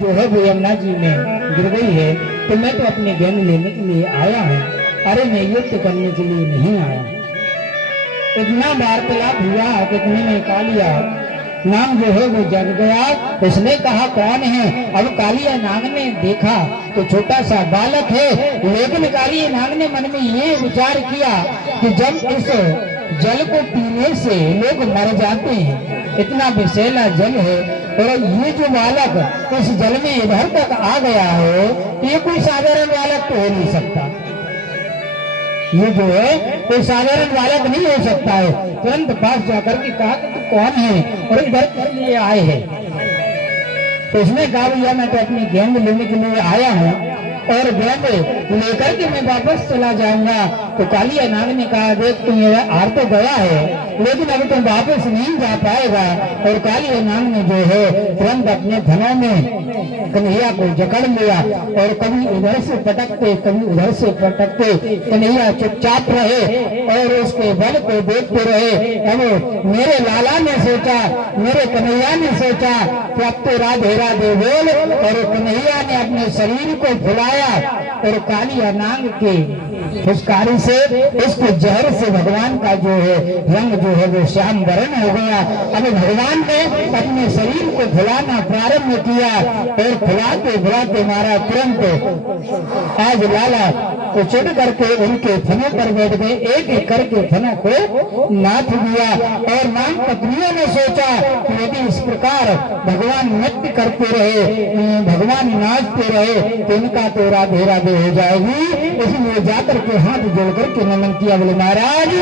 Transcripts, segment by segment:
जो है वो यमुना जी में गिर गई है, तो मैं तो अपनी गेंद लेने के लिए आया हूँ। अरे मैं युद्ध करने के लिए नहीं आया। इतना वार्तालाप हुआ कि इतने में कालिया नाग जो है वो जग गया। उसने कहा कौन है? अब कालिया नाग ने देखा तो छोटा सा बालक है, लेकिन कालिया नाग ने मन में ये विचार किया कि जब इस जल को पीने से लोग मर जाते हैं, इतना विषैला जल है, और ये जो बालक इस जल में इधर तक आ गया है, ये कोई साधारण बालक तो हो नहीं सकता। ये जो है कोई साधारण बालक नहीं हो सकता है। तुरंत पास जाकर के कहा कि तू कौन है और इधर कर लिए आए हैं? तो उसने कहा भैया मैं तो अपनी गेंद लेने के लिए आया हूँ और गेंद लेकर के मैं वापस चला जाऊंगा। तो कालिया नाग ने कहा देख तू मेरा हार तो गया है, लेकिन अब तुम वापस नहीं जा पाएगा। और कालिया नाग ने जो है तुरंत अपने धनों में कन्हैया को जकड़ लिया और कभी इधर से पटकते कभी उधर से पटकते कन्हैया चुपचाप रहे और उसके बल को देखते रहे। अब मेरे लाला ने सोचा, मेरे कन्हैया ने सोचा कि अब तो राधे राधे बोल, और कन्हैया ने अपने शरीर को फुलाया और कालिया नाग के फुसकारी से उसके जहर से भगवान का जो है रंग जो है वो श्याम वर्ण हो गया। अब भगवान ने अपने शरीर को फुलाना प्रारंभ किया और फुलाते फुलाते मारा। तुरंत आज लाला को चढ़ करके उनके फनों पर बैठ गए, एक एक करके फनों को नाथ दिया। और नाग पत्नियों ने सोचा कि यदि इस प्रकार भगवान नृत्य करते रहे, भगवान नाचते रहे, तो इनका तो राधे राधे हो जाएगी। इसलिए जाकर के हाथ जोड़ करके नमन किया। बोले महाराज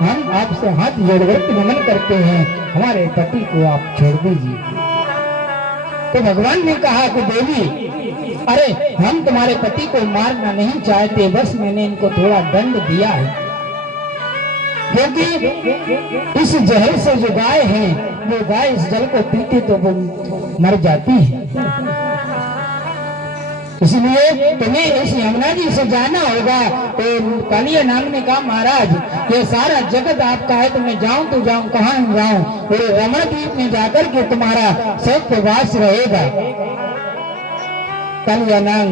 हम आपसे हाथ जोड़ करके नमन करते हैं, हमारे पति को आप छोड़ दीजिए। तो भगवान ने कहा कि देवी अरे हम तुम्हारे पति को मारना नहीं चाहते, बस मैंने इनको थोड़ा दंड दिया है, क्योंकि इस जहर से जो गाय है वो गाय इस जल को पीती तो वो मर जाती है। इसलिए तुम्हें इस यमुना जी से जाना होगा। तो कालिया नाग ने कहा महाराज ये सारा जगत आपका है, तो मैं जाऊं तो जाऊं, कहाँ जाऊं? और रमण द्वीप में जाकर के तुम्हारा सत्यवास रहेगा। कालिया नाग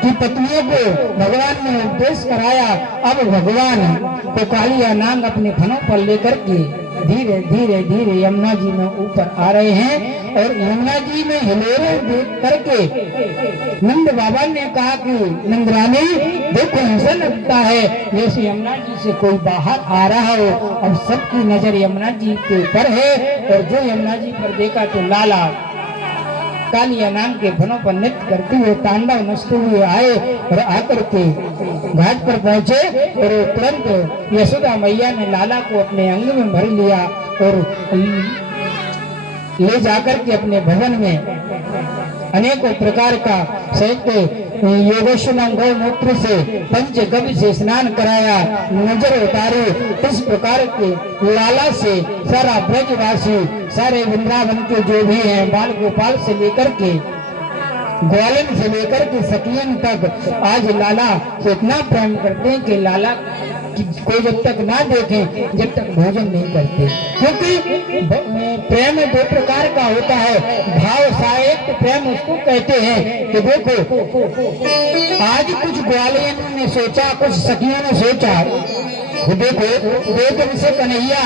की पत्नियों को भगवान ने उपदेश कराया। अब भगवान को कालिया नाग अपने फनों पर लेकर के धीरे धीरे धीरे यमुना जी में ऊपर आ रहे हैं। और यमुना जी में हिलोरें देख करके नंद बाबा ने कहा कि नंदरानी देखो ऐसा लगता है जैसे यमुना जी से कोई बाहर आ रहा हो। अब सबकी नजर यमुना जी के ऊपर है, और जो यमुना जी पर देखा तो लाला कालिया नाग के फनों पर नृत्य करते हुए तांडव नचते हुए आए और आकर के घाट पर पहुंचे। और तुरंत यशोदा मैया ने लाला को अपने अंग में भर लिया और ले जाकर के अपने भवन में अनेकों प्रकार का योगेश्वरम गौमूत्र से पंचगव्य से स्नान कराया, नजर उतारी। इस प्रकार के लाला से सारा ब्रजवासी, सारे वृंदावन के जो भी हैं, बाल गोपाल से लेकर के ग्वालन से लेकर के सखियन तक आज लाला से इतना प्रेम करते हैं कि लाला कोई जब तक ना देखें जब तक भोजन नहीं करते। क्योंकि प्रेम दो प्रकार का होता है, भाव सहायक प्रेम उसको कहते हैं कि देखो आज कुछ ग्वालियन ने सोचा, कुछ सखियों ने सोचा, देखो 2 दिन से कन्हैया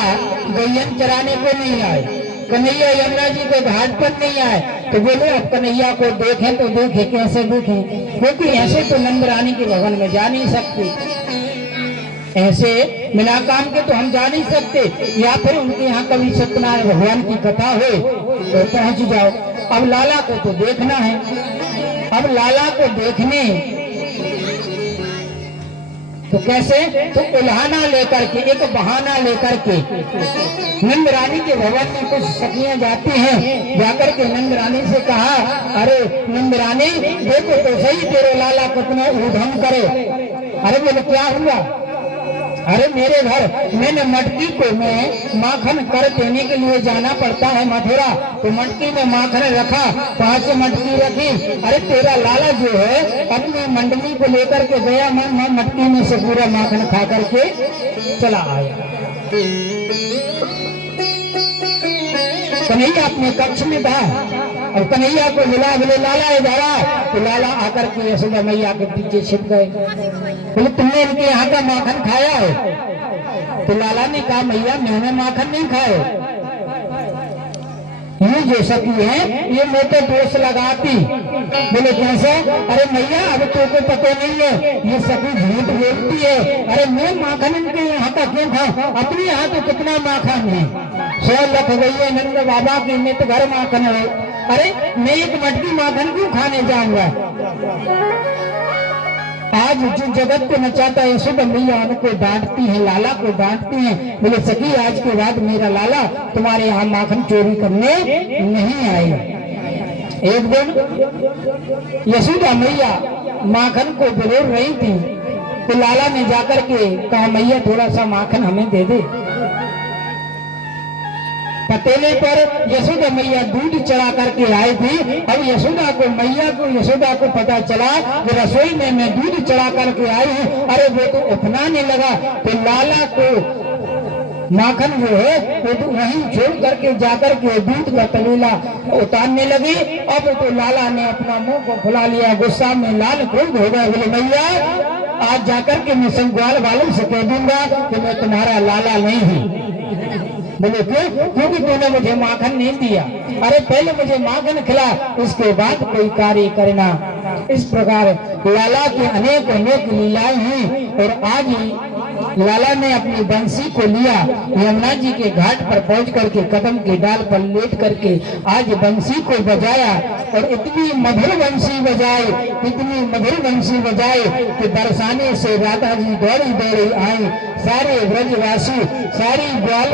गैयन चराने को नहीं आए, कन्हैया यमुना जी के घाट पर नहीं आए, तो बोले अब कन्हैया को देखें तो देखें, कैसे देखें? क्योंकि ऐसे तो नंद रानी के भवन में जा नहीं सकते, ऐसे बिना काम के तो हम जा नहीं सकते। या फिर उनके यहाँ कभी सत्यनारायण भगवान की कथा हो तो पहुंच जाओ। अब लाला को तो देखना है। अब लाला को देखने तो कैसे? तो उल्हाना लेकर के, एक बहाना लेकर के नंद रानी के भवन में कुछ सखियां जाती हैं। जाकर के नंद रानी से कहा अरे नंद रानी देखो तो सही तेरे लाला कितना उधम करे। अरे बोले क्या हुआ? अरे मेरे घर मैंने मटकी को मैं माखन कर देने के लिए जाना पड़ता है मथुरा, तो मटकी में माखन रखा, 5 मटकी रखी। अरे तेरा लाला जो है अपनी मंडली को लेकर के गया, मैं मटकी में से पूरा माखन खा करके चला आया। कन्हैया अपने कक्ष में था, अब कन्हैया को मिला, बोले लाला इधर आ। तो लाला आकर के यशोदा मैया के पीछे छिप गए। बोले तुमने इनके यहाँ का माखन खाया है? तो लाला ने कहा मैया मैंने माखन नहीं खाए। ये जो सखी है ये मोटे दोष लगाती। बोले कैसे? अरे मैया अब तुमको पता नहीं है, ये सखी झूठ बोलती है। अरे मैं माखन इनके यहाँ का क्यों खाऊं? अपने यहाँ तो कितना माखन है, 100 लख गई नंद बाबा की में तो घर माखन है। अरे मैं एक मटकी माखन क्यों खाने जाऊंगा? आज जो जगत को नचाता है यशोदा मैया उनको डांटती है, लाला को डांटती हैं। बोले सखी आज के बाद मेरा लाला तुम्हारे यहाँ माखन चोरी करने नहीं आएगा। एक दिन यशोदा मैया माखन को बिरोड़ रही थी तो लाला ने जाकर के कहा मैया थोड़ा सा माखन हमें दे दे। पतेले पर यशोदा मैया दूध चढ़ा करके आई थी। अब यशोदा को पता चला कि रसोई में मैं दूध चढ़ा करके आई हूँ। अरे वो तो उफनाने लगा। तो लाला को माखन जो है वो तो वहीं छोड़ करके जाकर के दूध का तबेला उतारने लगी। अब तो लाला ने अपना मुंह को फुला लिया, गुस्सा में लाल क्रोध हो गया। बोले मैया आज जाकर के मैं संगवाल वालों से कह दूंगा कि मैं तुम्हारा लाला नहीं हूँ। बोले क्यों? क्योंकि तूने मुझे माखन नहीं दिया। अरे पहले मुझे माखन खिला उसके बाद कोई कार्य करना। इस प्रकार लाला की अनेक लीलाएं हुई। और आज लाला ने अपनी बंसी को लिया, यमुना जी के घाट पर पहुंच करके कदम के डाल पर लेट करके आज बंसी को बजाया। और इतनी मधुर बंसी बजाए, इतनी मधुर बंसी बजाए कि बरसाने से राधा जी दौड़ी दौड़ी आई। सारे ब्रजवासी, सारी ग्वाल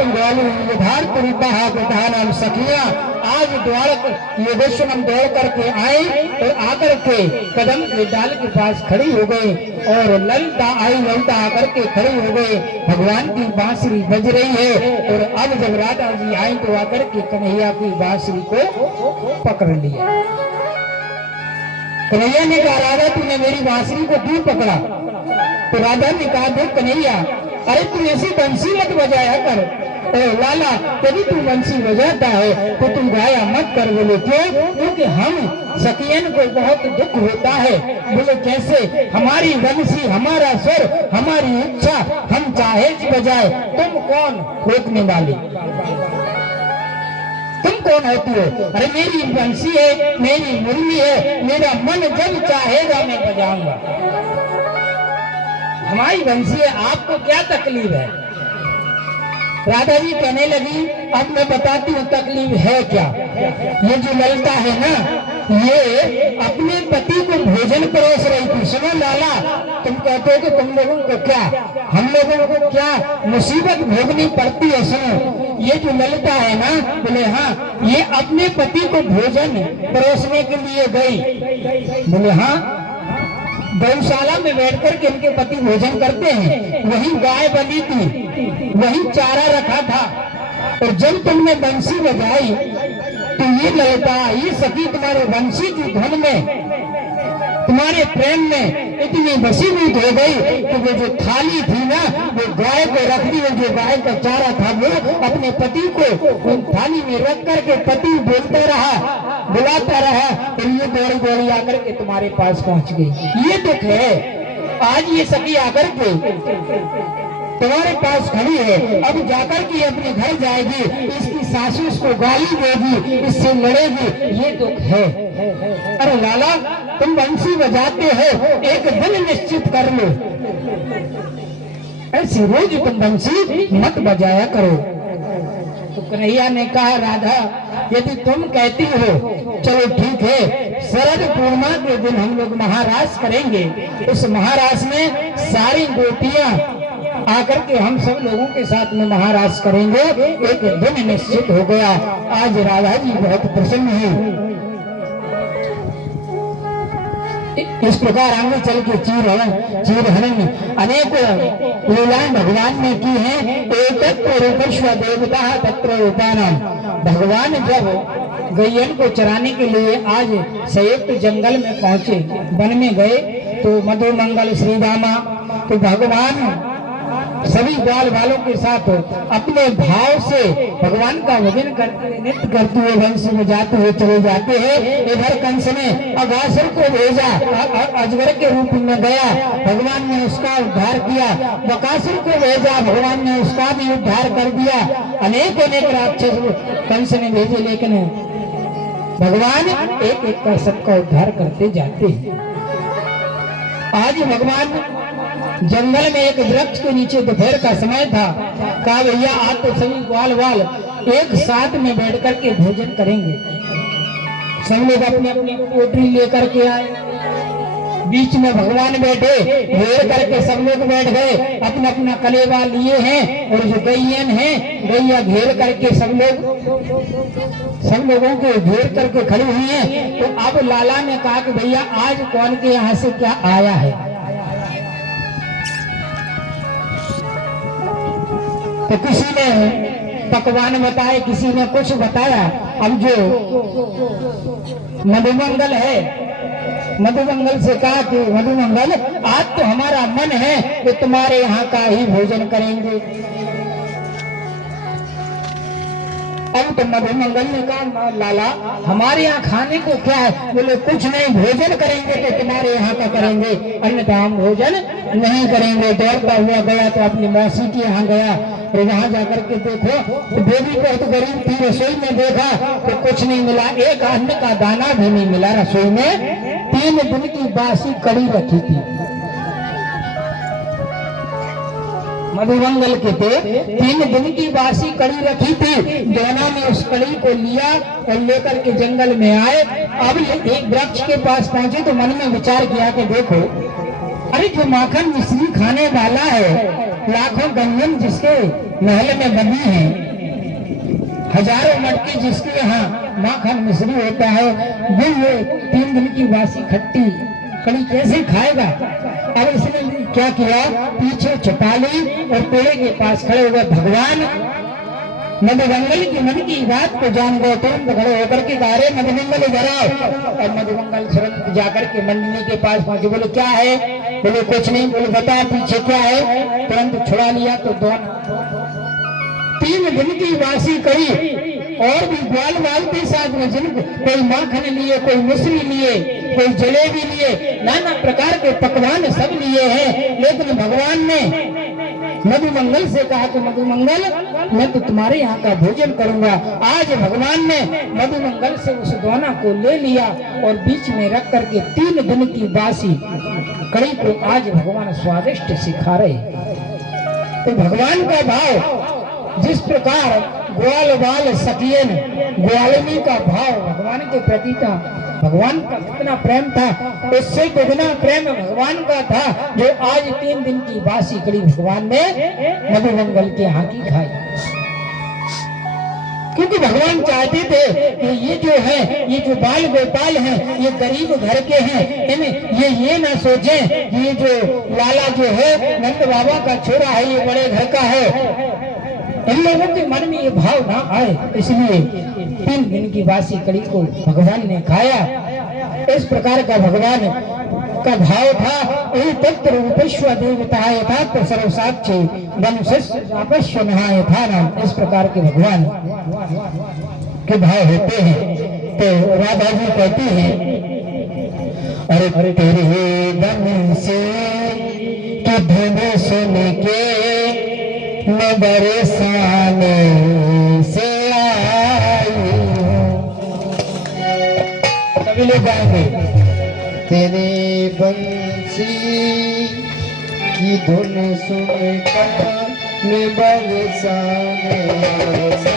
यथार्थपुरी प्रधान सखियां आज द्वारक योगेश्वरम दौड़ करके आए और आकर के कदम के डाल के पास खड़ी हो गए। और ललिता आई, ललिता आकर के खड़ी हो गए। भगवान की बांसुरी बज रही है। और अब जब राधा जी आई तो आकर के कन्हैया की बांसुरी को पकड़ लिया। कन्हैया ने कहा राधा तूने मेरी बांसुरी को क्यों पकड़ा? तो राधा ने कहा देख कन्हैया अरे तू ऐसी बंसी मत बजाया कर। लाला यदि तू बंसी बजाता है तो तू गाया मत कर। बोले क्यों? क्योंकि हम सखियन को बहुत दुख होता है। बोले कैसे? हमारी बंसी, हमारा स्वर, हमारी इच्छा हम चाहे बजाए, तुम कौन रोकने वाले? तुम कौन होती हो? अरे मेरी बंसी है, मेरी मुरली है, मेरा मन जब चाहेगा मैं बजाऊंगा। हमारी बंसी है, आपको क्या तकलीफ है? राधा जी कहने लगी अब मैं बताती हूँ तकलीफ है क्या। ये जो ललिता है ना ये अपने पति को भोजन परोस रही थी। सुनो लाला तुम कहते हो कि तुम लोगों को क्या, हम लोगों को क्या मुसीबत भोगनी पड़ती है। सुनो ये जो ललिता है ना, बोले हाँ ये अपने पति को भोजन परोसने के लिए गई। बोले हाँ गौशाला में बैठकर के इनके पति भोजन करते हैं, वही गाय बनी थी, वही चारा रखा था। और जब तुमने बंसी बजाई तो ये ललिता, ये सखी तुम्हारे बंसी की धुन में, तुम्हारे प्रेम में इतनी वशीभूत हो गई कि वो जो थाली थी ना वो गाय को रख दी। जो गाय का चारा था वो अपने पति को थाली में रख करके पति बोलता रहा, बुलाता रहा और ये दौड़ी दौड़ी आकर के तुम्हारे पास पहुंच गई। ये दुख है। आज ये सखी आकर के तुम्हारे पास खड़ी है, अब जाकर के अपने घर जाएगी, इसकी सासू इसको गाली देगी, इससे लड़ेगी, ये दुख है। अरे लाला तुम बंसी बजाते हो, एक दिन निश्चित कर लो, ऐसी रोज तुम बंसी मत बजाया करो। तो कन्हैया ने कहा राधा यदि तुम कहती हो चलो ठीक है, शरद पूर्णिमा के दिन हम लोग महारास करेंगे। उस महारास में सारी गोपियां आकर के हम सब लोगों के साथ में महारास करेंगे। एक दिन निश्चित हो गया। आज राधा जी बहुत प्रसन्न हुई। इस प्रकार आगे चल के चीरहरण अनेक लीलाएं भगवान ने की हैं। एक रूपस्व देवता तत्र रूपानाम। भगवान जब गैयन को चराने के लिए आज संयुक्त जंगल में पहुंचे, वन में गए तो मधुमंगल श्री रामा, तो भगवान सभी ग्वाल वालों के साथ अपने भाव से भगवान का भजन करते नृत्य करते हुए वंश में जाते हुए चले जाते हैं। इधर कंस ने अघासुर को भेजा, अजगर के रूप में गया, भगवान ने उसका उद्धार किया। बकासुर को भेजा, भगवान ने उसका भी उद्धार कर दिया। अनेक राक्षस कंस ने भेजे, लेकिन भगवान एक एक कर सबका उद्धार करते जाते हैं। आज भगवान जंगल में एक वृक्ष के नीचे दोपहर का समय था। कहा भैया आज तो सभी ग्वाल वाल एक साथ में बैठ करके भोजन करेंगे। सब लोग अपनी अपनी पोटली लेकर के आए, बीच में भगवान बैठे, घेर करके सब लोग बैठ गए, अपना अपना कलेवा लिए हैं और जो गैयन है गैया घेर करके सब लोगों को घेर करके खड़ी हुई हैं। तो अब लाला ने कहा कि भैया आज कौन के यहाँ से क्या आया है। तो किसी ने पकवान बताए, किसी ने कुछ बताया। अब जो मधुमंगल है, मधुमंगल से कहा कि मधुमंगल आज तो हमारा मन है कि तुम्हारे यहाँ का ही भोजन करेंगे। अब तो मधुमंगल ने कहा लाला हमारे यहाँ खाने को क्या है। बोले कुछ नहीं, भोजन करेंगे तो तुम्हारे यहाँ का करेंगे, अन्यथा हम भोजन नहीं करेंगे। दौड़ता हुआ गया तो अपनी मौसी के यहाँ गया और वहां जाकर के देखो तो देवी बहुत गरीब थी। रसोई में देखा तो कुछ नहीं मिला, एक अन्न का दाना भी नहीं मिला। रसोई में 3 दिन की बासी कड़ी रखी थी। मधुमंगल के पे 3 दिन की बासी कड़ी रखी थी। दोनों ने उस कड़ी को लिया और लेकर के जंगल में आए। अब एक वृक्ष के पास पहुंचे तो मन में विचार किया कि देखो, अरे जो माखन मिश्री खाने वाला है, लाखों गंजन जिसके महल में बनी है, हजारों मटके जिसके यहाँ माखन मिश्री होता है, वो 3 दिन की बासी खट्टी कड़ी कैसे खाएगा। अब इसने क्या किया, पीछे छुपा ली और पेड़ के पास खड़े हुए भगवान मधुमंगल की मन की बात को जान गए। तुरंत खड़े होकर के कहा रे मधुमंगल इधर आओ। और मधुमंगल तुरंत जाकर के मंडली के पास पहुंचे। बोले क्या है। बोले कुछ नहीं। बोले बताओ पीछे क्या है। तुरंत छुड़ा लिया तो 3 दिन की बासी कड़ी और भी ग्वाल वाल के साथ में जिनको कोई माखन लिए, कोई मिश्री लिए, कोई जलेबी लिए, नाना प्रकार के पकवान सब लिए हैं। लेकिन भगवान ने मधुमंगल से कहा कि मधुमंगल मैं तो तुम्हारे यहाँ का भोजन करूंगा। आज भगवान ने मधुमंगल से उस दोना को ले लिया और बीच में रख करके 3 दिन की बासी कड़ी को आज भगवान स्वादिष्ट सिखा रहे। तो भगवान का भाव जिस प्रकार ग्वाल वाल सखियन ग्वालिनी का भाव भगवान के प्रति था, भगवान का कितना प्रेम था, उससे दुगना प्रेम भगवान का था जो आज 3 दिन की बासी कड़ी भगवान ने मधुमंगल के यहाँ की खाई। क्योंकि भगवान चाहते थे कि ये जो है, ये जो बाल गोपाल हैं, ये गरीब घर के हैं, इन्हें ये ना सोचें ये जो लाला जो है नंद बाबा का छोरा है, ये बड़े घर का है, इन लोगों के मन में ये भाव ना आए। इसलिए 3 दिन की बासी कड़ी को भगवान ने खाया। इस प्रकार का भगवान का भाव था। तत्र रूपेश्वर देवता था तो सर्वसाक्षी वंशस्व नहाय था नाम। इस प्रकार के भगवान के भाव होते हैं। तो राधा जी कहती हैं अरे तेरे वंश की धुन सुन के मैं बरसाने से आई। सभी लोग गाएंगे तेरे बंसी की धुन सुनकर मैं बरसाने से